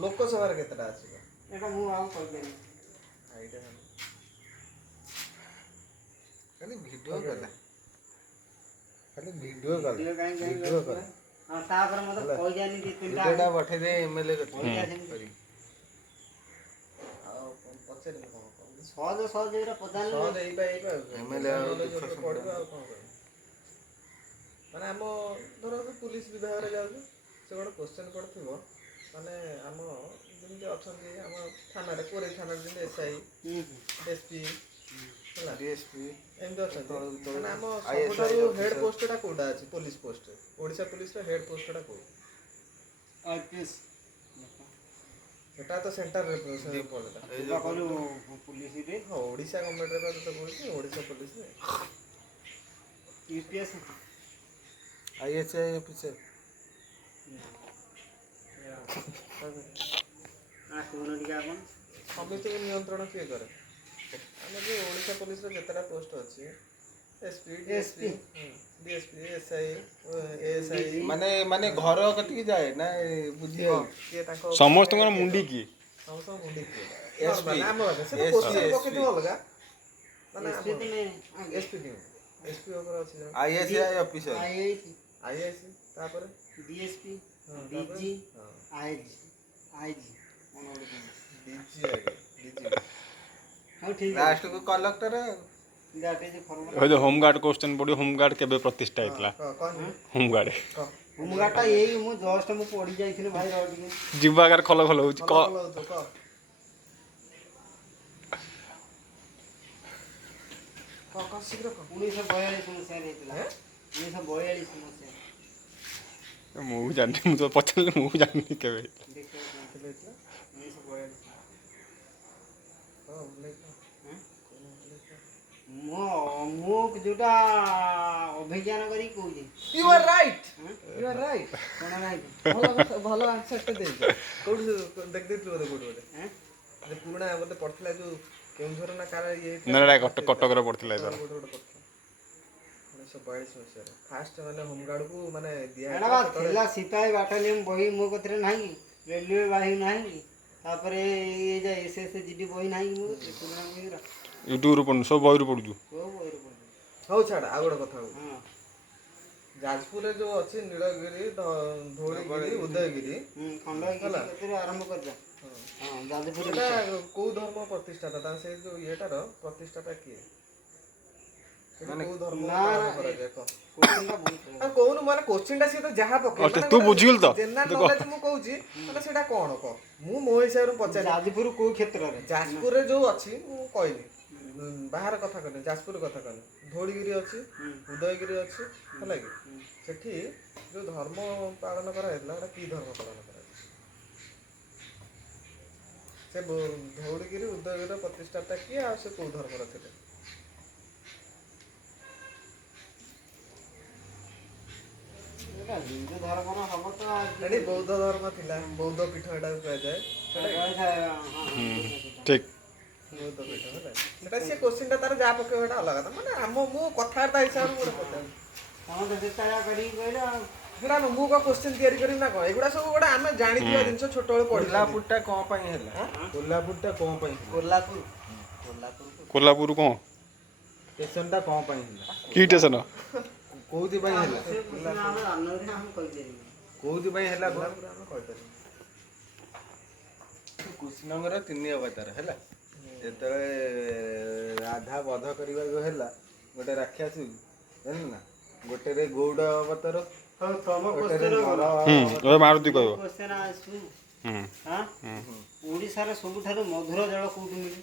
ଲୋକସଭାରେ କେତେଟା ଆସିବ? ଏଟା ମୁଁ ଆଉ କହିପାରିବି। ଖାଲି ଭିଡ଼ିଓ କଲା, ଖାଲି ଭିଡ଼ିଓ କଲା, ଭିଡ଼ିଓ କାହିଁକି ଭିଡ଼ିଓ କଲା। ହଁ ତାପରେ ମତେ କହିଯାନି ଦି ତିନିଟା ଭିଡ଼ିଓଟା ପଠେଇଦେ ଏମଏଲଏ କରିକି। ଆଉ ପଚାରିବି କଣ ସହଜ ସହଜ ଏଇଟା ପଚାରିଲେ ସହଜ ଏଇପା ଏମଏଲଏ ଆଉ ପଡ଼ିବ ଆଉ କଣ କରିବ। ମାନେ ଆମ ଧର ପୁଲିସ ବିଭାଗରେ ଯାଉଛୁ, ସେ ଗୋଟେ କୋଶ୍ଚେନ୍ ପଡ଼ିଥିବ, ମାନେ ଆମ ଯେମିତି ଅଛନ୍ତି ଆମ ଥାନାରେ କୋରେଇ ଥାନାରେ ଯେମିତି ଏସ୍ଆଇ ଏସ୍ପି ହେଲା ଡିଏସ୍ପି ଏମିତି ଅଛନ୍ତି। ମାନେ ଆମ ସବୁଠାରୁ ହେଡ୍ ପୋଷ୍ଟଟା କୋଉଟା ଅଛି ପୋଲିସ ପୋଷ୍ଟରେ? ଓଡ଼ିଶା ପୋଲିସର ହେଡ୍ ପୋଷ୍ଟଟା କୋଉ? ସେଟା ତ ସେଣ୍ଟ୍ରାଲରେ ପଡ଼େଟା। ପୁଲିସରେ ହଁ ଓଡ଼ିଶା ଗଭର୍ଣ୍ଣମେଣ୍ଟରେ ତ ତତେ କହୁଛି ଓଡ଼ିଶା ପୋଲିସରେ ୟୁପିଏସ୍ ଆଇଏସ୍ଆଇ ଅଫିସର। କହୁନ ଟିକେ ଆପଣ ସମିତିକୁ ନିୟନ୍ତ୍ରଣ କିଏ କରେ? ଆମର ଯେଉଁ ଓଡ଼ିଶା ପୋଲିସର ଯେତେଟା ପୋଷ୍ଟ ଅଛି SP DSP DSP SI ASI ମାନେ ଘର କତିକି ଯାଏ ନା ବୁଝିବ କିଏ ତାଙ୍କ ସମସ୍ତଙ୍କର ମୁଣ୍ଡି କିଏ? ସମସ୍ତଙ୍କ ମୁଣ୍ଡି କିଏ? ନର୍ମାଲ ଆମ ସେ ତ କୋଶ୍ଚେନ୍ ପକେଇଥିବ ଅଲଗା। ମାନେ ଏସ୍ପି ଉପରେ ଅଛି ଆଇଏସ୍ଆଇ ଅଫିସର ଆଇଆଇସି ତାପରେ DSP DG IG IG DG ଆଗେ ଡିଜି ହଉ ଠିକ୍ ଅଛି। ଲାଷ୍ଟକୁ କଲେକ୍ଟର ଆଉ। ହୋମଗାର୍ଡ କ୍ୱେଶ୍ଚନ୍ ପଡ଼ିବ। ହୋମଗାର୍ଡ କେବେ ପ୍ରତିଷ୍ଠା ହେଇଥିଲା? ହୋମଗାର୍ଡ ହୋମଗାର୍ଡଟା ଏଇ ମୁଁ ଜଷ୍ଟ ମୁଁ ପଢି ଯାଇଥିଲି ଭାଇ ରହ ଟିକେ ଯିବା ଆଗରେ ଖଲ ଖଲ ହଉଛି କ 1942 ମସିହାରେ ହେଇଥିଲା। 1942 ମସିହାରେ ମୁଁ ଜାଣିନି, ମୁଁ ତ ପଚାରିଲି, ମୁଁ ଜାଣିନି କେବେ। 1942 ମୁଁ ଯୋଉଟା ଅଭିଜ୍ଞାନ କରିକି କହୁଛି। You are right. You are right. କଣ ରାଇଟ୍? ଭଲ ଆନ୍ସରଟେ ଦେଇଛ। କୋଉଠି ଦେଖିଦେଇଥିଲୁ ବୋଧେ କୋଉଠି ଗୋଟେ? ଯେ ପୁରୁଣା ବୋଧେ ପଡ଼ିଥିଲା ଯୋଉ କେଉଁଝର ନା କାହାର ଇଏ ନା ନା କଟକରେ ପଡ଼ିଥିଲା ଏଥର। 1942 ମସିହାରେ ଫାଷ୍ଟ ମାନେ ହୋମଗାର୍ଡକୁ ମାନେ ଏଇଟା ବା ଥିଲା ସିପାହୀ ବାଟାଲିୟନ ବହି ମୋ କତିରେ ନାହିଁ କି, ରେଲୱେ ବହି ନାହିଁ କି, ତାପରେ ଏଇ ଯେ SSGD ବହି ନାହିଁ କି ମୋ କତିରେ ପୁରୁଣା ବହିଗୁରା। ୟୁଟ୍ୟୁବରୁ ପଢ଼ୁନୁ, ସବୁ ବହିରୁ ପଢ଼ୁଛୁ। କୋଉ ବହିରୁ ପଢ଼ୁଛୁ? ହଉ ଛାଡ଼, ଆଉ ଗୋଟେ କଥା ହଉ। ଯାଜପୁରରେ ଯୋଉ ଅଛି ନୀଳଗିରି ଧଉଳିଗିରି ଉଦୟଗିରି ଖଣ୍ଡଗିରି ଆରମ୍ଭ କରିଛ। ଯାଜପୁର କୋଉ ଧର୍ମ ପ୍ରତିଷ୍ଠାତା ତାଙ୍କ ସେଇ ଯୋଉ ଇଏଟାର ପ୍ରତିଷ୍ଠାତା କିଏ? ମାନେ କୋଉ ଧର୍ମ ପାଳନ କରାଯାଏ କହ? କହୁନୁ ମାନେ କୋଶ୍ଚିନ୍ଟା ସିଏ ତ ଯାହା ପକେଇ ତୁ ବୁଝିଗଲୁ ତ? ଜେନେରାଲ ନଲେଜ ମୁଁ କହୁଛି ମାନେ ସେଇଟା କଣ କହ? ମୁଁ ମୋ ହିସାବରେ ପଚାରି ଯାଜପୁର କୋଉ କ୍ଷେତ୍ରରେ? ଯାଜପୁରରେ ଯୋଉ ଅଛି ମୁଁ କହିନି, ବାହାର କଥା କହିନି, ଯାଜପୁର କଥା କହିନି। ଧଉଳିଗିରି ଅଛି, ଉଦୟଗିରି ଅଛି, ହେଲା କି? ସେଠି ଯୋଉ ଧର୍ମ ପାଳନ କରାଯାଇଥିଲା ସେଟା କି ଧର୍ମ ପାଳନ କରାଯାଇଥିଲା? ସେ ଧଉଳିଗିରି ଉଦୟଗିରିର ପ୍ରତିଷ୍ଠାତା କିଏ ଆଉ ସେ କୋଉ ଧର୍ମର ଥିଲେ? ହିନ୍ଦୁ ଧର୍ମର ହବ ତ ଏଠି ବୌଦ୍ଧ ଧର୍ମ ଥିଲା, ବୌଦ୍ଧ ପୀଠ ଏଟାକୁ କୁହାଯାଏ। ଠିକ୍। ବୌଦ୍ଧ ପୀଠ ହେଲା, ସେଟା ସେ କୋଶ୍ଚିନ୍ଟା ତାର ଯାହା ପକେଇବ ଏଟା ଅଲଗା କଥା। ମାନେ ମୁଁ କଥାବାର୍ତ୍ତା ହିସାବରେ ଗୋଟେ ପଚାରୁଛି। ସେଟା ମୁଁ କଣ କୋଶ୍ଚିନ୍ ତିଆରି କରିବି ନା କଣ? ଏଗୁଡ଼ା ସବୁ ଗୋଟେ ଆମେ ଜାଣିଥିବା ଜିନିଷ ଛୋଟବେଳୁ ପଢିଲା। କୋଲ୍ହାପୁରଟା କଣ ପାଇଁ ହେଲା? କୋଲ୍ହାପୁରଟା କଣ ପାଇଁ? କୋଲ୍ହାପୁର କଣ? ଷ୍ଟେସନଟା କଣ ପାଇଁ ହେଲା? କି ଷ୍ଟେସନ? କୋଉଥିପାଇଁ ହେଲା? କୋଉଥିପାଇଁ ହେଲା କୋଲ୍ହାପୁର ଆମେ କହିପାରିବୁ। କୃଷ୍ଣଙ୍କର 3 ଅବତାର ହେଲା। ଯେତେବେଳେ ରାଧା ବଧ କରିବାକୁ ହେଲା ଗୋଟେ ରାକ୍ଷାସକୁ, ଜାଣିଲୁ ନା? ଗୋଟେରେ ଗୌଡ଼ ଅବତାର, ମାରୁତି କହିବ। ଓଡ଼ିଶାର ସବୁଠାରୁ ମଧୁର ଜଳ କୋଉଠି ମିଳେ?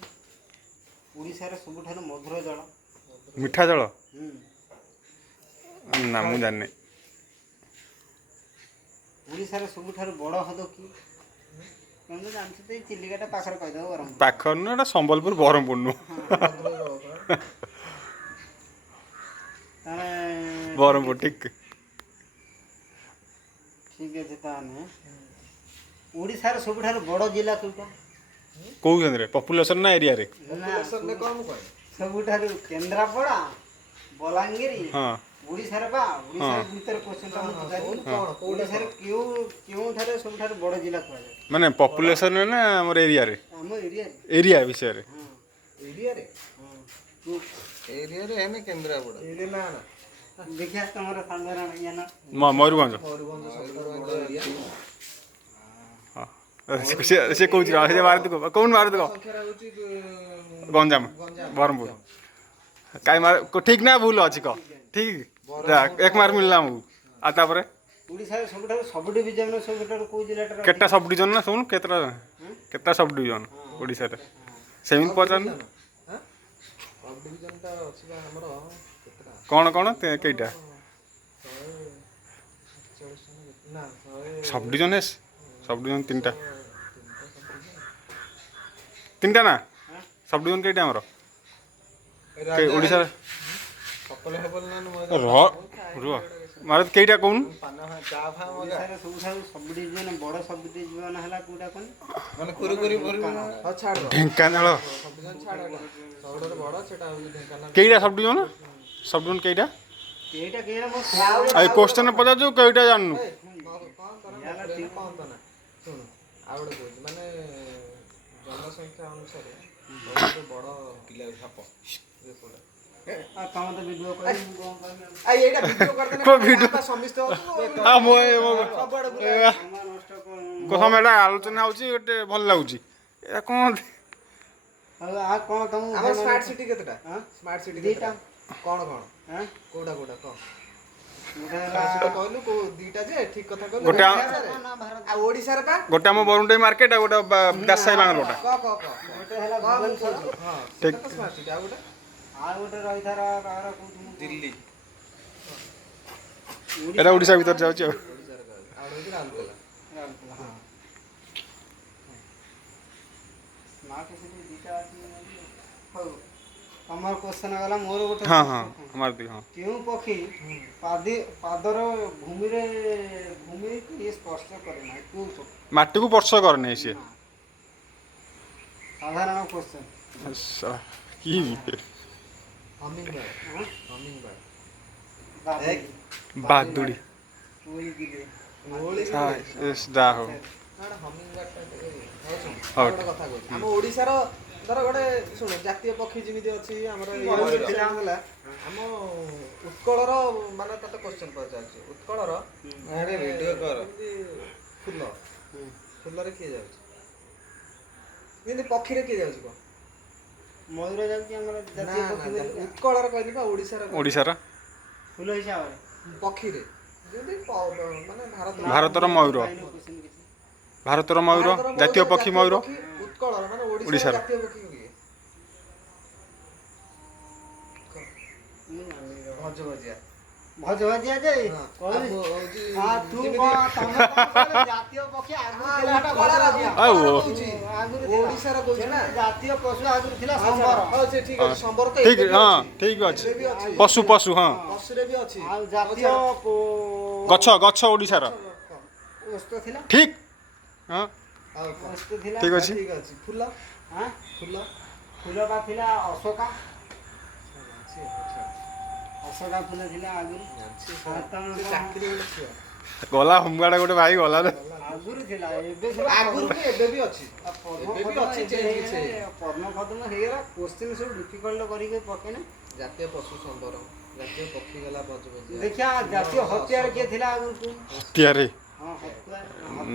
ଓଡ଼ିଶାର ସବୁଠାରୁ ମଧୁର ଜଳ? ମିଠା ଜଳ? ନା ମୁଁ ଜାଣିନି। ଓଡ଼ିଶାର ସବୁଠାରୁ ବଡ଼ ହ୍ରଦ କି? ତମେ ଜାଣିଛ ତ, ଏଇ ଚିଲିକାଟା ପାଖରେ କହିଦେବ ବରଂ। ପାଖରେ ନୁହଁ, ଏଟା ସମ୍ବଲପୁର, ବରହମପୁର ନୁହଁ। ବରହମପୁର ଠିକ୍। ଠିକ୍ ଅଛି ତାହେଲେ। ଓଡ଼ିଶାର ସବୁଠାରୁ ବଡ଼ ଜିଲ୍ଲା କୋଉଟା? କୋଉ କେନ୍ଦ୍ରରେ? ପପୁଲେସନ୍ ନା ଏରିଆରେ? ପପୁଲେସନରେ କମ୍ କଣ? ସବୁଠାରୁ କେନ୍ଦ୍ରାପଡ଼ା, ବଲାଙ୍ଗୀର, ଓଡ଼ିଶାରେ ବା ଓଡ଼ିଶାର ଭିତରେ କୋଶ୍ଚିନ୍ଟା ମୁଁ ପଚାରିଲି ଓଡ଼ିଶାରେ କେଉଁଠାରେ ସବୁଠାରୁ ବଡ଼ ଜିଲ୍ଲା କୁହାଯାଏ? ମାନେ ପପୁଲେସନ୍ ନା ଆମର ଏରିଆରେ ଆମ ଏରିଆରେ ଏରିଆ ବିଷୟରେ ହଁ ଏରିଆରେ ହଁ ଏରିଆରେ ଆମେ କେନ୍ଦ୍ରାପଡ଼ା ଏରିଆ ନା ନା ଦେଖିଆ ତମର ସାଧାରଣ ଜ୍ଞାନ ମୟୂରଭଞ୍ଜ ମୟୂରଭଞ୍ଜ ସବୁଠାରୁ ବଡ଼ ଏରିଆ ସେ କହୁଛି ସେ ଭାରତ କହୁନି ଭାରତ ସଂଖ୍ୟାରେ ହେଉଛି ଗଞ୍ଜାମ ବ୍ରହ୍ମପୁର କାଇଁ ଠିକ୍ ନା ଭୁଲ ଅଛି କହ ଠିକ୍ ଏକ ମାର୍କ ମିଳିଲା ଆମକୁ ଆଉ ତାପରେ ଓଡ଼ିଶାରେ ସବୁଠାରୁ ସବୁ ଡିଭିଜନ ସବୁଠାରୁ କୋଉ ଜିଲ୍ଲାଟା କେତେଟା ସବ୍ ଡିଭିଜନ ନା ଶୁଣୁ କେତେଟା ସବ୍ ଡିଭିଜନ ଓଡ଼ିଶାରେ ସେମିତି ପଚାରୁନି ସବ୍ ଡିଭିଜନଟା ଅଛି ବା ଆମର କେତେଟା କ'ଣ କେଇଟା ନା ସବ୍ ଡିଭିଜନ ତିନିଟା ନା ସବ୍ ଡିଭିଜନ କେଇଟା ଆମର ଓଡ଼ିଶାରେ ସପଲ ଫପଲ ରୁହ ମାର କେଇଟା କହୁନୁ ଓଡ଼ିଶାରେ ସବୁଠାରୁ ସବୁ ଡିଭିଜନ ବଡ଼ ସବୁ ଡିଭିଜନ ହେଲା କୋଉଟା କହନି ମାନେ କୁରୁକୁରି ଛାଡ଼ ଢେଙ୍କାନାଳ ସବୁଠାରୁ ବଡ଼ ସେଟା ହେଉଛି ଢେଙ୍କାନାଳ କେଇଟା ସବ୍ ଡିଭିଜନ କେଇଟା ଏଇଟା କେଇଟା ମୋ ଆଉ କ୍ୱେଶ୍ଚନ ପଚାରୁଛୁ କେଇଟା ଜାଣିନୁ ଶୁଣୁ ଆଉ ଗୋଟେ କହୁଛି ମାନେ ଜନସଂଖ୍ୟା ଅନୁସାରେ ସବୁଠୁ ବଡ଼ ପିଲା ସାପ ତମେ ତ ଭିଡ଼ିଓ କରି ମୁଁ କ'ଣ କହିବି ଏଇଟା ଭିଡ଼ିଓ କରିଦେଲେ ସମସ୍ତେ ସମୟଟା ଆଲୋଚନା ହେଉଛି ଗୋଟେ ଭଲ ଲାଗୁଛି ଏଇଟା କ'ଣ ଆଉ କ'ଣ ତମକୁ ଆମର ସ୍ମାର୍ଟ ସିଟି କେତେଟା ସ୍ମାର୍ଟ ସିଟି ଦିଟା କ'ଣ କୋଉଟା କୋଉଟା କହିଲୁ କୋଉ ଦିଟା ଯେ ଠିକ କଥା କହିଲୁ ଗୋଟେ ଆଉ ଓଡ଼ିଶାରେ ପା ଗୋଟେ ଆମ ବରୁଣେଇ ମାର୍କେଟ ଆଉ ଗୋଟେ ଦାସାଇ ବାଙ୍ଗଲୋଟା ଗୋଟେ ହେଲା ଭୁବନେଶ୍ୱର ଠିକ ସ୍ମାର୍ଟ ସିଟି ଆଉ ଗୋଟେ ରହିଥାର କାହାର କହୁଥିଲି ଦିଲ୍ଲୀ ଏଇଟା ଓଡ଼ିଶା ଭିତରେ ଯାଉଛି ଆଉ ଓଡ଼ିଶାରେ ଆଉ ରହିଛି ରାଉରକେଲା ହଁ ସ୍ମାର୍ଟ ସିଟି ଦୁଇଟା ଅଛି ହଉ ତମର କ୍ୱେଶ୍ଚନ ଗଲା ମୋର ଗୋଟେ ହଁ କେଉଁ ପକ୍ଷୀ ପାଦର ଭୂମିକୁ ସ୍ପର୍ଶ କରେ ନାହିଁ କେଉଁ ପକ୍ଷୀ ମାଟିକୁ ସ୍ପର୍ଶ କରେନି ସିଏ ସାଧାରଣ କ୍ୱେଶ୍ଚନ କି ବାଦୁଡ଼ି ଯାହା ହଉ ଆମ ଓଡ଼ିଶାର ଧର ଗୋଟେ ଶୁଣ ଜାତୀୟ ପକ୍ଷୀ ଯେମିତି ଅଛି ଆମର ହେଲା ଆମ ଉତ୍କଳର ମାନେ ତତେ କ୍ୱେଶ୍ଚନ ପଚାରୁଛି ଉତ୍କଳର ଫୁଲରେ କିଏ ଯାଉଛି ଯେମିତି ପକ୍ଷୀରେ କିଏ ଯାଉଛି କହ ମୟୂର ଯାଉଛି ଆମର ଜାତୀୟ ପକ୍ଷୀ ଉତ୍କଳର କହିଲି ବା ଓଡ଼ିଶାର ଫୁଲ ହିସାବରେ ପକ୍ଷୀରେ ଯେମିତି ମାନେ ଭାରତର ମୟୂର ଜାତୀୟ ପକ୍ଷୀ ମୟୂର ଉତ୍କଳର ମାନେ ଓଡ଼ିଶାର ଜାତୀୟ ପକ୍ଷୀ କିଏ ଭଜଭଜିଆ ଯେ ତୁ ଜାତୀୟ ପକ୍ଷୀ ଓଡ଼ିଶାର କହୁଛି ନା ଜାତୀୟ ପଶୁ ଆଗରୁ ଥିଲା ସମ୍ବର ସମ୍ବର ତ ଠିକ ଅଛି ପଶୁ ହଁ ପଶୁରେ ବି ଅଛି ଆଉ ଜାତୀୟ ଗଛ ଓଡ଼ିଶାର ଓସ୍ତ ଥିଲା ଠିକ ହଁ ଓସ୍ତ ଥିଲା ଠିକ ଅଛି ଫୁଲ ବା ଥିଲା ଅଶୋକା ଫୁଲ ଥିଲା ଆଗରୁ ଗଲା ହୋମଗାର୍ଡ ଗୋଟେ ଭାଇ ଗଲା ଆଗରୁ ଥିଲା ଏବେ ବି ଅଛି ପଦ୍ମ ଫଦ୍ମ ହେଇଗଲା କୋଶ୍ଚିନ୍ ସବୁ ଡିଫିକଲ୍ଟ କରିକି ପକେଇନା ଜାତୀୟ ପଶୁ ସମ୍ବର ଜାତୀୟ ପକ୍ଷୀ ଗଲା ଭଜଭଜିଆ ଦେଖିଆ ଜାତୀୟ ହତିଆର କିଏ ଥିଲା ଆଗରୁ ହତିଆରେ ହଁ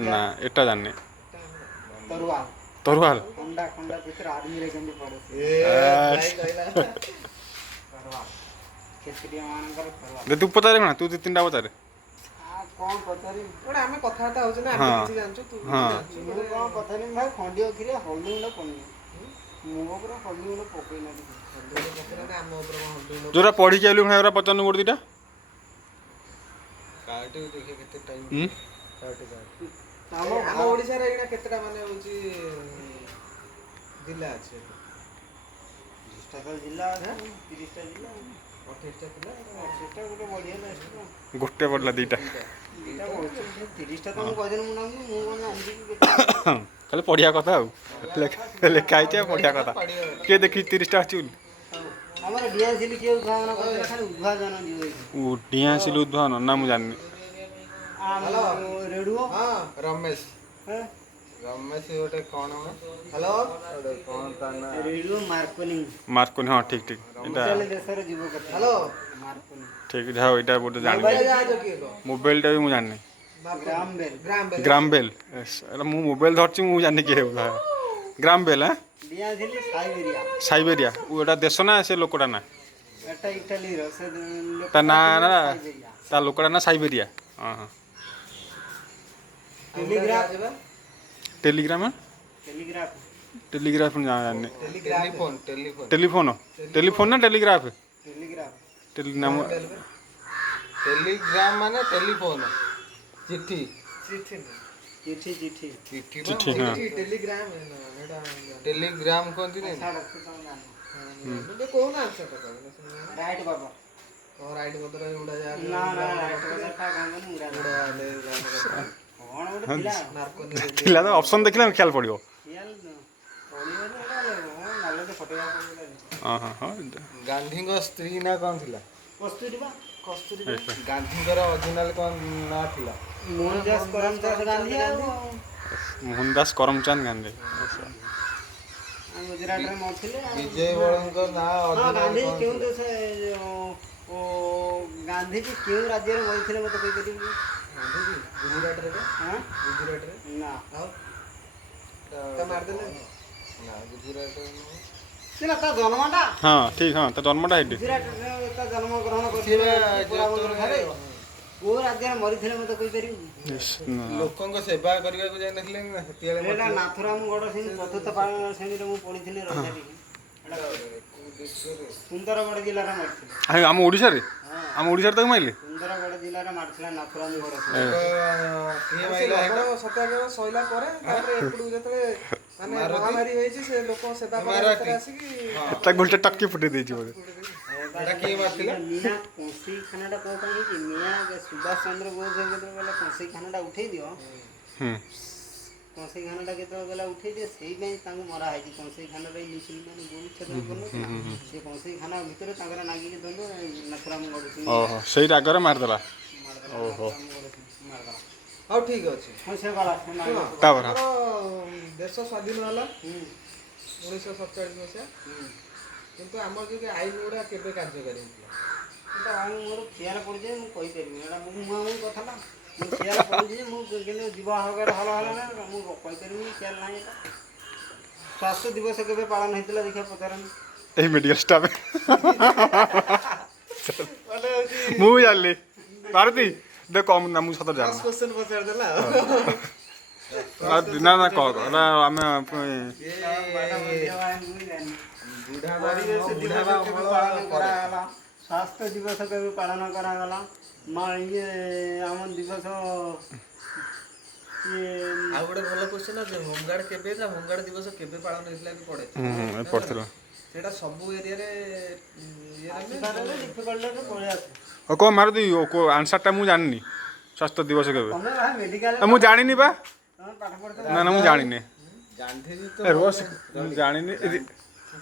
ନା ଏଟା ଜାଣିନି ତରୁଆଲ ତରୁଆଲ ଖଣ୍ଡା ଭିତରେ ଆର୍ମିରେ କେମିତି ପଡେ କ୍ଷେତ୍ରୀୟ ମାନଙ୍କର ତୁ ପଚାରେ କଣ ତୁ 2-3ଟା ପଚାରେ କ'ଣ ପଚାରିବି ଗୋଟେ ଆମେ କଥାବାର୍ତ୍ତା ହଉଛୁ ନା ଆମେ କିଛି ଜାଣିଛୁ ତୁ ମୁଁ କ'ଣ ପଚାରିବି ଭାଇ ଖଣ୍ଡିଅ କ୍ଷୀର ହଳଦୀ ଗୁଣ୍ଡ ପନିର ମୋ ଉପରେ ହଳଦୀ ଗୁଣ୍ଡ ପକେଇନାହାନ୍ତି ଆମ ଉପରେ ଯୋଉଟା ପଢିକି ଆଇଲୁ ଭାଇ ଓରା ପଚାରୁନୁ ଗୋଟେ ଦିଟା କେତେ ଟାଇମ୍ ଆମ ଓଡ଼ିଶାରେ ଏଇନା କେତେଟା ମାନେ ହଉଛି ଜିଲ୍ଲା ଅଛି ଜିଲ୍ଲା 30ଟା ଜିଲ୍ଲା 28ଟା ଥିଲା ସେଟା ଗୋଟେ ବଢ଼ିଆ ଗୋଟେ ପଡ଼ିଲା 2ଟା 30ଟା ତ ମୁଁ କହିଦେଲି ମୁଁ କ'ଣ ଜାଣିଛି ଖାଲି ପଢ଼ିବା କଥା ଆଉ ଲେଖା ହେଇଛି ଆଉ ପଢ଼ିବା କଥା କିଏ ଦେଖିଛି 30ଟା ଅଛି ବୋଲି ଆମର ଡିଆସିଲି କିଏ ଉଦ୍ଭାବନ କରିଥିଲା ଖାଲି ଉଦ୍ଭାବନ ଯିବ ଏଇଠି। ଡିଆଁ ଆସିଲି ଉଦ୍ଭାବନ ନା ମୁଁ ଜାଣିନି। ଆମ ରେଡୁଅ ହଁ ରମେଶ ହଁ ରମେଶ ଗୋଟେ କଣ ହ୍ୟାଲୋ ଗୋଟେ କଣ ତା ନା ରେଡୁଅ ମାର୍କୋନି ମାର୍କୋନି ହଁ ଠିକ୍ ଠିକ୍ ଏଇଟା ଇଟାଲୀ ଦେଶର ଯୁବକ ହ୍ୟାଲୋ ମାର୍କୋନି ଠିକ୍ ଯାହା ହଉ ଏଇଟା ଗୋଟେ ଜାଣିନି। ଜାହାଜ କିଏ କହ ମୋବାଇଲଟା ବି ମୁଁ ଜାଣିନି। ଗ୍ରାମ ବେଲ ଗ୍ରାମ ବେଲ୍ ଏଇଟା ମୁଁ ମୋବାଇଲ ଧରିଛି ମୁଁ ଜାଣିନି କିଏ ଗ୍ରାମ ବେଲ୍ ଆଁ ଡିଆସିଲି ସାଇବେରିଆ ସାଇବେରିଆ ଏଟା ଦେଶ ନା ସେ ଲୋକଟା ନା ଏଟା ଇଟାଲୀର ସେ ତା ଲୋକଟା ନାଁ ଥିଲେ ନା ସାଇବେରିଆ ତା ଲୋକଟା ନା ସାଇବେରିଆ ହଁ ହଁ। ଟେଲିଗ୍ରାଫ ଟେଲିଗ୍ରାମ ଟେଲିଗ୍ରାଫ ଟେଲିଗ୍ରାଫ ଜାଣିନି। ଟେଲିଫୋନ ଟେଲିଫୋନ ଟେଲିଫୋନ ଟେଲିଫୋନ ନା ଟେଲିଗ୍ରାଫ ଟେଲିଗ୍ରାଫ ନାମ ଟେଲିଗ୍ରାମ ମାନେ ଟେଲିଫୋନ ଚିଠି ଚିଠି ଚିଠି ଚିଠି ଚିଠି ଚିଠି ହଁ ଟେଲିଗ୍ରାମ ଟେଲିଗ୍ରାମ କହନ୍ତି ନାଇଁ ଛାଡ଼ ସେ ତମେ ଜାଣିନ କହୁନା ରାଇଟ୍ ବାବା ରାଇଟ୍ ପତ୍ର ଏଗୁଡ଼ା ନା ନା ରାଇଟ୍ ବାବା କା କାମ ମୁରା କଣ ଗୋଟେ ଥିଲା ଥିଲା ତ ଅପସନ୍ ଦେଖିଲେ ଖିଆଲ ପଡ଼ିବ। ଖିଆଲ ପଡ଼ିବନି ଏଇଟା କଣ ନଲେଜ ଫଟେଇବା ହଁ ହଁ ହଁ ଗାନ୍ଧୀଙ୍କ ସ୍ତ୍ରୀ ନା କଣ ଥିଲା କସ୍ତୁରୀ ବା କସ୍ତୁରୀ ଗାନ୍ଧୀଙ୍କର ଅରିଜିନାଲ କଣ ନାଁ ଥିଲା ମୋହନଦାସ କରମଚାନ୍ଦ ଗାନ୍ଧୀ ଆଉ ମୋହନଦାସ କରମଚାନ୍ଦ ଗାନ୍ଧୀ ଗୁଜୁରାଟରେ ମରିଥିଲେ ବିଜୟ ବଳଙ୍କ ନାଁ ହଁ ଅରିଜିନାଲ ଗାନ୍ଧୀ କଣ କେଉଁ ଥିଲା? ଦେଶ ଗାନ୍ଧୀଜୀ କେଉଁ ରାଜ୍ୟରେ ମରିଥିଲେ ମୋତେ କହିପାରିବି ଗାନ୍ଧୀଜୀ ଗୁଜୁରାଟରେ ବା? ହଁ ଗୁଜୁରାଟରେ ନା ଆଉ ତା ମାରିଦେଲେ ନା ଗୁଜୁରାଟରେ ନୁହଁ ଥିଲା ତା ଜନ୍ମଟା ହଁ ଠିକ୍ ହଁ ତା ଜନ୍ମଟା ହେଇଠି ଗୁଜୁରାଟରେ ତା ଜନ୍ମ ଗ୍ରହଣ ସିଏ ବା କରିଥିଲେ ପୁରାବନ ଠାରେ ଯେତେବେଳେ କୋଉ ରାଜ୍ୟରେ ମରିଥିଲେ ମୋତେ କହିପାରିବୁ ଲୋକଙ୍କ ସେବା କରିବାକୁ ଯାଇନଥିଲେ ନା ସେତିବେଳେ ଏଇଟା ନାଥୁରାମ ଗଡ଼ସିଂ ଚତୁର୍ଥ ଶ୍ରେଣୀରେ ମୁଁ ପଢ଼ିଥିଲି ରହିଥିଲି ସୁନ୍ଦରଗଡ଼ ଜିଲ୍ଲାରେ ମାରିଥିଲେ ଆମ ଓଡ଼ିଶାରେ ହଁ ଆମ ଓଡ଼ିଶାରେ ତାକୁ ମାଇଲେ ସୁନ୍ଦରଗଡ଼ ଜିଲ୍ଲାରେ ମାରିଥିଲା ନାଥୁରାମ ଗଡ଼ସିଂ କିଏ ମାଇଲା ହେଟା? ସତ୍ୟାଗ୍ରହ ସଇଲା ପରେ ତାପରେ ଏପଟକୁ ଯେତେବେଳେ ମାନେ ମାରୁତି? ମହାମାରୀ ହେଇଛି ସେ ଲୋକ ସେବା କରିବା ମାରୁତି? ଭିତରେ ଆସିକି ତାକୁ ଗୋଟେ ଟକି ଫୁଟେଇ ଦେଇଛି ବୋଧେ। ଏଟା କିଏ ମାରିଥିଲା? ମିଆଁ କଂସେଇ ଖାନାଟା କ'ଣ ପାଇଁ ହେଇଛି ମିଆଁ ସୁଭାଷ ଚନ୍ଦ୍ର ବୋଷ ଯେତେବେଳେ ଗଲେ କଂସେଇ ଖାନାଟା ଉଠେଇ ଦିଅ ହୁଁ କଂସେଇ ଖାନାଟା କେତେବେଳେ ଗଲା ଉଠେଇ ଦିଅ ସେଇପାଇଁ ତାଙ୍କୁ ମରା ହେଇଛି କଂସେଇ ଖାନାଟା ଏଇ ମୁସଲମାନ ଗୁରୁଛେଦ କରୁନଥିଲା ସେ କଂସେଇ ଖାନା ଭିତରେ ତାଙ୍କର ନାଗିକି ଧରିଲ ନାଥୁରାମ ଗଡ଼ସିଂ ଓହୋ ସେଇ ରାଗରେ ମାରିଦେଲା। ମାରିଦେଲା ଓହୋ। ନାଥୁରାମ ଗଡ଼ସିଂ ମାରିଦେଲା ହଉ ଠିକ ଅଛି ହଁ ସେ ଗଲା ସେ ଶୁଣ, ମାରିଲା ତାପରେ ଆମର ଦେଶ ସ୍ୱାଧୀନ ହେଲା ହୁଁ 1947 ମସିହା ହୁଁ କିନ୍ତୁ ଆମର ଯଦି ଆଇନ ଗୁଡ଼ା କେବେ କାର୍ଯ୍ୟକାରୀ ହେଇଥିଲା ଏଇଟା ଭାଇ ମୋର ଖିଆଲ ପଡ଼ିଛି ମୁଁ କହିପାରିବି ଏଇଟା ମୁଁ ମୁହାଁମୁହିଁ କଥାଟା ମୁଁ ଖିଆଲ ପଡ଼ିଛି ଯେ ମୁଁ କିନ୍ତୁ ଯିବ ଆଗରେ ଭଲ ହେଲା ନା ମୁଁ କହିପାରିବିନି ଖିଆଲ ନାହିଁ ଏଇଟା ସ୍ୱାସ୍ଥ୍ୟ ଦିବସ କେବେ ପାଳନ ହେଇଥିଲା ଦେଖିବା ପଚାରନ୍ତୁ ଏଇ ମେଡ଼ିକାଲ ଷ୍ଟାଫ୍ ମାନେ ହଉଛି ମୁଁ ବି ଜାଣିଲି ଭାରତୀ ଦେଖ କମ୍ ନା ମୁଁ ସତ ଜାଣିନି କ୍ୱେଶ୍ଚନ ପଚାରିଦେଲା ନା ନା କହ ଏଟା ଆମେ ପରିବେଶ ଦିବସ କେବେ ପାଳନ କରାଗଲା ସ୍ୱାସ୍ଥ୍ୟ ଦିବସ କେବେ ପାଳନ କରାଗଲା ଇଏ ଆମ ଦିବସ ଇଏ ଆଉ ଗୋଟେ ଭଲ କ୍ୱେଶ୍ଚନ ଅଛି ହୋମଗାର୍ଡ କେବେ ହେଇଥିଲା ହୋମଗାର୍ଡ ଦିବସ କେବେ ପାଳନ ହେଇଥିଲା ବି ପଡେ ପଢ଼ିଥିଲ ସେଇଟା ସବୁ ଏରିଆରେ ଆସିପାରେ ଡିଫିକଲ୍ଟରେ ପଳେଇ ଆସେ ହଉ କଣ ମାରୁତି ଆନ୍ସର୍ଟା ମୁଁ ଜାଣିନି ସ୍ୱାସ୍ଥ୍ୟ ଦିବସ କେବେ ତମେ ଭାଇ ମେଡ଼ିକାଲ ମୁଁ ଜାଣିନି ବା ତମେ ପାଠ ପଢ଼ିଛ ନା ନା ମୁଁ ଜାଣିନି ଗାନ୍ଧୀଜୀ ତ ଏ ରୁହ ମୁଁ ଜାଣିନି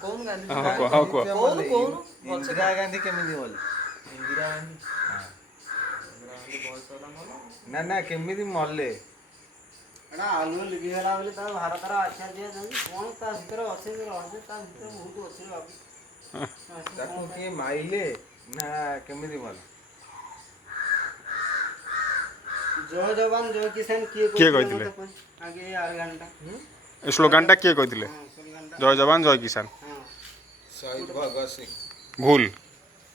କହୁନୁ ଗାନ୍ଧୀ ହଁ କୁହ ହଁ କୁହ କହୁନୁ କହୁନୁ ଇନ୍ଦିରା ଗାନ୍ଧୀ କେମିତି ଗଲେ ଇନ୍ଦିରା ଗାନ୍ଧୀ ବୟସ ହେଲା ଭଲ ନା ନା କେମିତି ମଲେ ଏଇଟା ଆଲୁଅ ଲିଭିଗଲା ବୋଲି ତା ଭାରତର ଆଖ୍ୟା ଦିଆଯାଉଛି କ'ଣ ତା ଭିତରେ ଅଛି ରହସ୍ୟ ତା ଭିତରେ ବହୁତ ଅଛି ବାବୁ ତାକୁ କିଏ ମାଇଲେ ନା କେମିତି ମଲେ ଜୟ ଯବାନ ଜୟ କିଷାନ କିଏ କିଏ କହିଥିଲେ କହିଥିଲେ? ମତେ କହ ଆଗେ ଏ ଆର୍ଗାନଟା ଏ ସ୍ଲୋଗାନଟା କିଏ କହିଥିଲେ ହଁ ସ୍ଲୋଗାନଟା ଜୟ ଯବାନ ଜୟ କିଷାନ ହଁ ଶହୀଦ ଭଗତ ସିଂ ଭୁଲ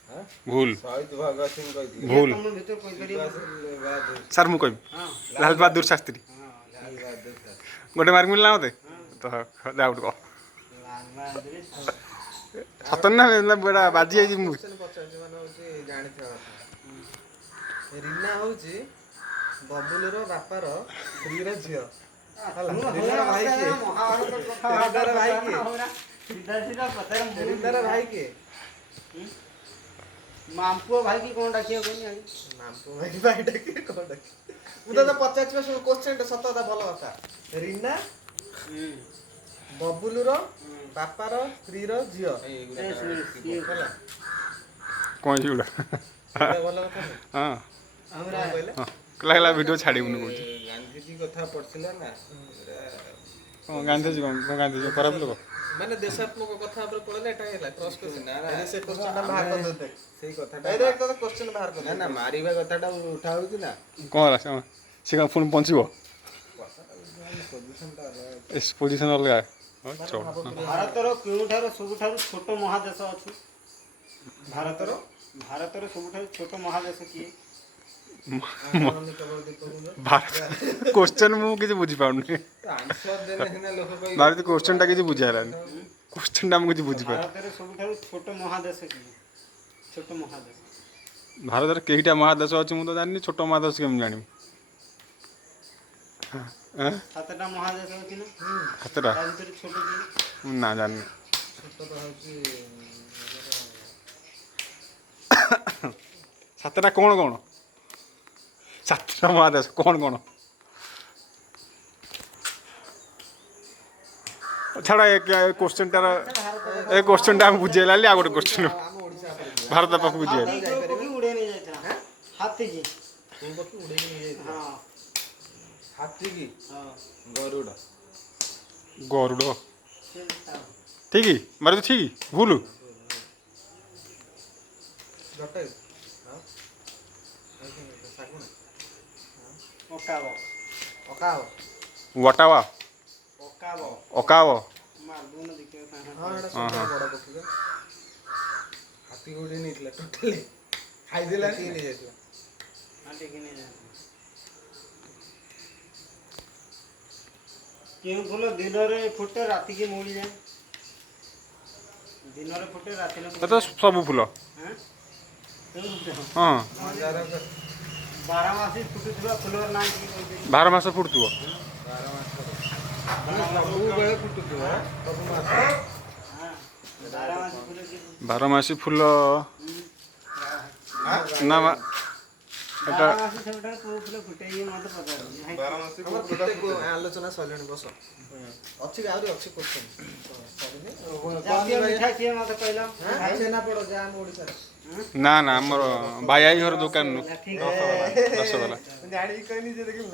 ହଁ? ଭୁଲ ଶହୀଦ ଭଗତ ସିଂ କହିଥିଲେ ଭୁଲ ତମ ଭିତରେ କହିପାରିବ ସାର୍ ମୁଁ କହିବି ହଁ ଲାଲ ବାହାଦୁର ଶାସ୍ତ୍ରୀ ହଁ ଲାଲ ବାହାଦୁର ଶାସ୍ତ୍ରୀ। ଗୋଟେ ମାର୍କ ମିଳିଲା ମୋତେ ତ ଡାଉଟ୍ କହ ଲାଲ ବାହାଦୁର ସତରେ ନା ଏଇଟା ବାଜି ଯାଇଛି ମୁଁ କ୍ୱେଶ୍ଚନ ପଚାରୁଛି ମାନେ ହଉଛି ଜାଣିଥିବା କଥା ରୀନା ହଉଛି ବବୁଲୁର ବାପାର ସ୍ତ୍ରୀର ଝିଅ ହେଲା ରୀନାର ଭାଇ କିଏ ରୀନାର ଭାଇ କିଏ ରୀନାର ଭାଇ କିଏ ମାମପୁଅ ଭାଇ କି କ'ଣ ଡାକିବ କହିନି ଆଗେ ମାମୁ ଭାଇ ଭାଇଟା କିଏ କ'ଣ ଡାକେ ମୁଁ ତତେ ପଚାରୁଛି କ୍ୱେଶ୍ଚନଟା ସତ କଥା ଭଲ କଥା ରୀନା ବବୁଲୁର ବାପାର ସ୍ତ୍ରୀର ଝିଅ ହେଲା କ'ଣ ଏଗୁଡ଼ା ସେଇଟା ଭଲ କଥା ନୁହେଁ ହଁ କଣ କହିଲେ ହଁ କହିଲା ଭିଡ଼ିଓ ଛାଡ଼ିବୁନି କହୁଛି ଗାନ୍ଧିଜୀ କଥା ପଡିଥିଲା ନା କ'ଣ ଗାନ୍ଧିଜୀ କ'ଣ ଗାନ୍ଧିଜୀ ଖରାପ ଲୋକ ମାନେ ଦେଶାତ୍ମକ କଥା ଉପରେ ପଳେଇଲେ ଏଟା ହେଲା କ୍ରସ୍ କ୍ୱେଶ୍ଚନ୍ ନା, ନା, ନା ସେ କ୍ୱେଶ୍ଚନ୍ ଟା ବାହାର କରିଦେତେ ସେଇ କଥାଟା ଡାଇରେକ୍ଟ ତ କ୍ୱେଶ୍ଚନ୍ ବାହାର ନା କରିଦେତେ ନା ମାରିବା କଥାଟା ଉଠା ହଉଛି ନା କ'ଣ ହେଲା ସେ କ'ଣ ପୁଣି ବଞ୍ଚିବ ପୋଜିସନଟା ଅଲଗା ଏ ପୋଜିସନ୍ ଅଲଗା ହଁ ଚଳ ଭାରତର କେଉଁଠାରୁ ସବୁଠାରୁ ଛୋଟ ମହାଦେଶ ଅଛି? ଭାରତର ସବୁଠାରୁ ଛୋଟ ମହାଦେଶ କିଏ? ଭାରତ କ୍ୱେଶ୍ଚନ୍ ମୁଁ କିଛି ବୁଝିପାରୁନି ଆନ୍ସର ଦେଲେ ସିନା ଲୋକ କହିବେ ଭାରତ କ୍ୱେଶ୍ଚନ୍ଟା କିଛି ବୁଝାହେଲାନି କ୍ୱେଶ୍ଚନ୍ଟା ମୁଁ କିଛି ବୁଝିପାରୁନି ଭାରତରେ ସବୁଠାରୁ ଛୋଟ ମହାଦେଶ କିଏ? ଛୋଟ ମହାଦେଶ ଭାରତରେ କେଇଟା ମହାଦେଶ ଅଛି ମୁଁ ତ ଜାଣିନି ଛୋଟ ମହାଦେଶ କେମିତି ଜାଣିବି ସାତଟା ମହାଦେଶ ଅଛି ନା? ସାତଟା ତା ଭିତରେ ଛୋଟ କିଏ? ନା ଜାଣିନି ଛୋଟଟା ହଉଛି ସାତଟା କ'ଣ କ'ଣ ସାତଟା ମହାଦେଶ କ'ଣ କ'ଣ ଛାଡ଼ ଏ କ୍ୱେଶ୍ଚନ୍ଟାର ଏ କ୍ୱେଶ୍ଚନ୍ଟା ଆମେ ବୁଝିହେଲାନି ଆଉ ଗୋଟେ କ୍ୱେଶ୍ଚନ୍ ଆମ ଓଡ଼ିଶା ଉପରେ ଯିବା। ଭାରତ ପାଖକୁ ବୁଝିହେଲା ହାତୀ କୋଉ ପକ୍ଷୀ ଉଡ଼େଇ ନେଇ ଯାଇଥିଲା? ହାତୀ କି? କୋଉ ପକ୍ଷୀ ଉଡ଼େଇକି ନେଇଯାଇଥିଲା ହଁ ହାତୀ କି ହଁ ଗରୁଡ଼ ଗରୁଡ଼ ସେ- ଠିକ୍ ମାରୁତି ଠିକ୍ ଭୁଲ ଜଟାୟୁ ହଁ ଶାଗୁଣା ଅକାବ ଅକାବ ୱଟାୱା ଅକାବ ଅକାବ ମାଲୁନ ଦେଖିବା ପାଇଁ ହଁ ଏଇଟା ସବୁଠାରୁ ବଡ଼ ପକ୍ଷୀ ବା। ହାତୀ ଉଡ଼େଇ ନେଇଥିଲା ଟୋଟାଲି ଖାଇଦେଲାନି ନେଇଯାଇଥିଲା ହାତୀକି ନେଇ ଯାଇଥିଲା। କେଉଁ ଫୁଲ ଦିନରେ ଫୁଟେ ରାତିକି ମୋଡ଼ିଯାଏ? ଦିନରେ ଫୁଟେ ରାତିରେ ଏ ତ ସବୁ ଫୁଲ କେଉଁ ଫୁଲ? ହଁ ମନ୍ଦାର ବାରମାସୀ ଫୁଟୁଥିବା ଫୁଲର ନାଁ ଟିକେ କହିପାରିବେ? 12 ମାସ ଫୁଟୁଥିବ ସବୁବେଳେ ଫୁଟୁଥିବ ସବୁ ମାସ ହଁ ବାରମାସୀ ଫୁଲ କି? 12 ମାସି ଫୁଲ ନା ଏଟା ବାରମାସୀ ସବୁଠାରୁ କୋଉ ଫୁଲ ଫୁଟେ ଇଏ ମତେ ପଚାରୁଛି। ଆମର କେତେ ଆଲୋଚନା ସରିଲାଣି ବସ ଅଛି ଆହୁରି ଅଛି କ୍ୱେଶ୍ଚନ୍ ସରିନି ଜାତୀୟ ମିଠା କିଏ ମତେ କହିଲ? ଛେନାପୋଡ଼ ଯାହା ଆମ ଓଡ଼ିଶାରେ ନା ନା ଆମର ଭାଇ ଘର ଦୋକାନରୁ ଠିକ ରସଗୋଲା ମୁଁ ଜାଣିକି କହିନି ଯେ ଦେଖିଲି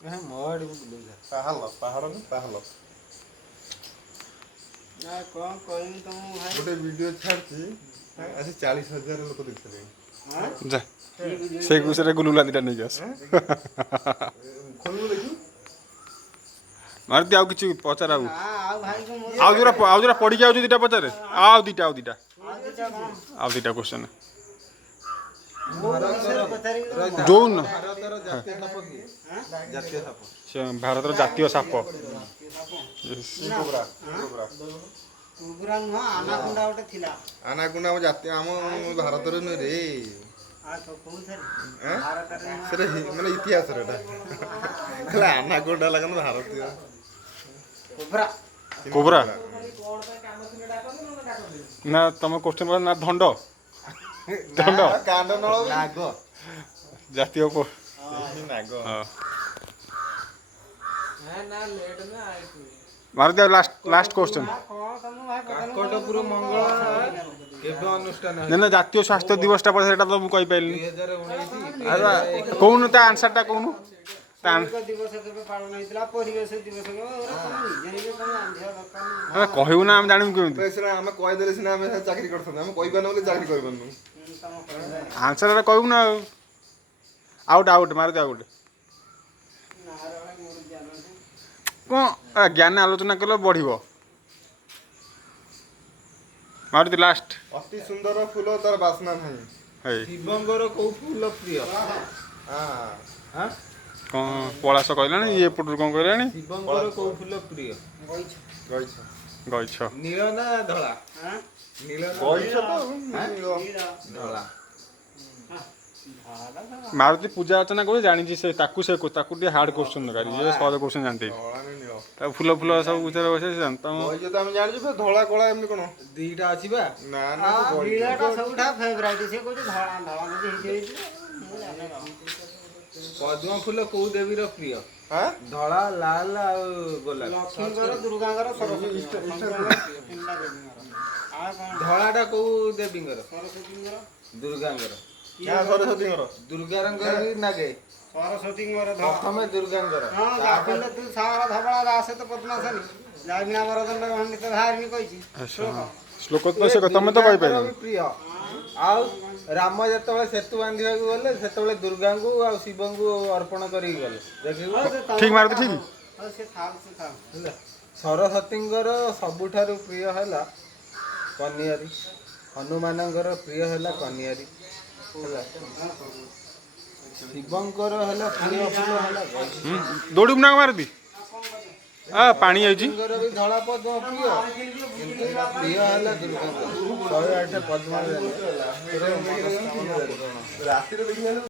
ନା ମୋ ଆଡ଼କୁ ବୁଲଉଛା ପାହାଡ଼ ନା ପାହାଡ଼ ନା କଣ କହିବି ତମକୁ ଭାଇ? ଗୋଟେ ଭିଡ଼ିଓ ଛାଡିଛି ଆସି 40,000 ଲୋକ ଦେଖିଥିଲେ ହଁ? ଯା ସେଇ ଖୁସିରେ ଗୁଲୁଲା ଦିଟା ନେଇକି ଆସ ଖୋଲିବୁ ଦେଖି ମାରୁତି ଆଉ କିଛି ପଚାର ଆଉ ନା ଆଉ ଭାଇକୁ ମୋର ଆଉ ଯୋଉଟା ପଡ଼ିକି ଆଉଛି ଦିଟା ପଚାରେ ଆଉ ଦିଟା ଆଉ ଦିଟା କଣ? ଆଉ ଦିଟା କ୍ୱେଶ୍ଚନ୍ ମୋ ବିଷୟରେ ପଚାରିବି ନା? ଯୋଉ ନ ଭାରତର ଜାତୀୟ ସାପ କିଏ ଆଁ? ଜାତୀୟ ସାପ ସେ ଭାରତର ଜାତୀୟ ସାପ କୁକୁରା ନୁହଁ ଆନାକୋଣ୍ଡା ଗୋଟେ ଥିଲା। ଆନାକୁଣ୍ଡା ଆମ ଜାତୀୟ ଆମ ଭାରତରେ ନୁହେଁ ରେ ଆଉ ତ କୋଉଥିରେ? ଆଁ? ଭାରତରେ ନୁହଁ। ସେଟା ମାନେ ଇତିହାସରେ ଏଟା ହେଲା ଆନାକୁଣ୍ଡା ଲାଗନ୍ତି ଭାରତୀୟ କୋବ୍ରା। କୋବରା ନା ତମ କ୍ୱେଶ୍ଚନ୍ ନା ଧଣ୍ଡ ଧଣ୍ଡ କାଣ୍ଡ ନଳ ନାଗ ଜାତୀୟ ନାଗ ହଁ ନା ଲେଟ୍ ନା ଆଇଛି ମାରୁତି ଆଉ ଲାଷ୍ଟ କ୍ୱେଶ୍ଚନ୍ କଣ ତମକୁ ଭାଇ ପଚାରିବି? କାକଟପୁର ମଙ୍ଗଳ କେବେ ଅନୁଷ୍ଠାନ ନା ନା ଜାତୀୟ ସ୍ୱାସ୍ଥ୍ୟ ଦିବସଟା ପରେ ସେଇଟା ତ ମୁଁ କହିପାରିଲିନି 2019 କହୁନୁ ତା ଆନ୍ସର୍ଟା କହୁନୁ ତା ଶ୍ରମିକ ଦିବସ କେବେ ପାଳନ ହେଇଥିଲା? ପରିବେଶ ଦିବସ କେବେ? ଏଗୁରା ତମେ ନିଜେ ନିଜେ ତମେ ଜାଣିଥିବା ଦରକାର ନା। ଆମେ କହିବୁ ନା ଆମେ ଜାଣିବୁ କେମିତି ସିନା ଆମେ କହିଦେଲେ ସିନା ଆମେ ଚାକିରି କରିଥାନ୍ତୁ ଆମେ କହିପାରୁନୁ ବୋଲି ଚାକିରି କରିପାରୁନୁ ତମ କହିବା ଆନ୍ସର୍ଟା କହିବୁ ନା ଆଉ ଗୋଟେ ମାରୁତି ଆଉ ଗୋଟେ ନାହାର ଭାଇ ମୋର ଜ୍ଞାନ ନାହିଁ। କ'ଣ ଜ୍ଞାନ ଆଲୋଚନା କଲେ ବଢ଼ିବ ମାରୁତି ଲାଷ୍ଟ ଅତି ସୁନ୍ଦର ଫୁଲ ତାର ବାସ୍ନା ନାହିଁ ହେଇ ଶିବଙ୍କର କୋଉ ଫୁଲ ପ୍ରିୟ ହଁ କ'ଣ ପଳାଶ କହିଲାଣି ଇଏ ଏପଟରୁ କ'ଣ କହିଲାଣି ଶିବଙ୍କର କୋଉ ଫୁଲ ପ୍ରିୟ ବଇଛ। ଗଇଛ ଗଇଛ ନୀଳ ନା ଧଳା ଆଁ? ନୀଳ ନା ଗଇଛ ତ ନୀଳ। ଧଳା ଧଳା ତ ମାରୁତି ପୂଜା ଅର୍ଚ୍ଚନା କରୁଛି ଜାଣିଛି ସେ ତାକୁ ଟିକେ ହାର୍ଡ଼ କ୍ୱେଶ୍ଚନ୍ ଦରକାର ଇଏ ସହଜ କ୍ୱେଶ୍ଚନ୍ ଜାଣିଥିବେ ଧଳା ନୀଳ ତାକୁ ଫୁଲ ସବୁ ଭିତରେ ବସେ ସେ ଜାଣିତା ଗଇଛ ତ ଆମେ ଜାଣିଛୁ ଫେର ଧଳା କଳା ଏମିତି କଣ ଦିଟା ଅଛି ବା ନା ନା ଆଉ ଗଇଛ ନୀଳଟା ସବୁଠାରୁ ଫେଭରାଇଟ୍। ସେ କହୁଛି ଧଳା ଧଳା ଯଦି ହେଇଛି ମୁଁ ଜାଣିନି। ପଦ୍ମ ଫୁଲ କୋଉ ଦେବୀର ପ୍ରିୟ? ଆଁ? ଧଳା, ଲାଲ ଆଉ ଗୋଲାପ। ଲକ୍ଷ୍ମୀଙ୍କର, ଦୁର୍ଗାଙ୍କର, ସରସ୍ୱତୀଙ୍କର ତିନିଟା ଦେବୀଙ୍କର। ଆଉ କ'ଣ? ଧଳାଟା କୋଉ ଦେବୀଙ୍କର? ସରସ୍ୱତୀଙ୍କର। ଦୁର୍ଗାଙ୍କର। ସରସ୍ୱତୀଙ୍କର ଦୁର୍ଗାଙ୍କର ବି ନାଗେ। ସରସ୍ୱତୀଙ୍କର ପ୍ରଥମେ ଦୁର୍ଗାଙ୍କର। ହଁ ଗାବିଲ ତୁ ସାର ଧବଳା ଦାସ ତ ପଦ୍ମାସନୀ ଯାବିନା ବରଦଣ୍ଡ ଖଣ୍ଡିତ ଧାରିଣୀ କହିଛି ଶ୍ଲୋକ। ଶ୍ଲୋକ ତ ସେ ତମେ ତ ଦୁର୍ଗାଙ୍କର କହିପାରିବ ବି ପ୍ରିୟ। ଆଉ ରାମ ଯେତେବେଳେ ସେତୁ ବାନ୍ଧିବାକୁ ଗଲେ ସେତେବେଳେ ଦୁର୍ଗାଙ୍କୁ ଆଉ ଶିବଙ୍କୁ ଅର୍ପଣ କରିକି ଗଲେ ଦେଖିବୁ। ଠିକ ମାରୁତି ଠିକ। ହଉ ସେ ଥାଉ ସେ ଥାଉ। ହେଲା ସରସ୍ୱତୀଙ୍କର ସବୁଠାରୁ ପ୍ରିୟ ହେଲା କନିଆରୀ। ହନୁମାନଙ୍କର ପ୍ରିୟ ହେଲା କନିଆରୀ। ହେଲା ଶିବଙ୍କର ହେଲା ପ୍ରିୟ ଫୁଲ ହେଲା ଗଇଛି। ଦୌଡ଼ିବୁ ନା ମାରୁତି ପାଣି ଯାଉଛି। ଶିବଙ୍କର ବି ଧଳା ପଦ୍ମ ପ୍ରିୟ କିନ୍ତୁ ପ୍ରିୟ ହେଲା ଦୁର୍ଗାଙ୍କର। 108 ପଦ୍ମ ରାତିରେ ଦେଖିଲେ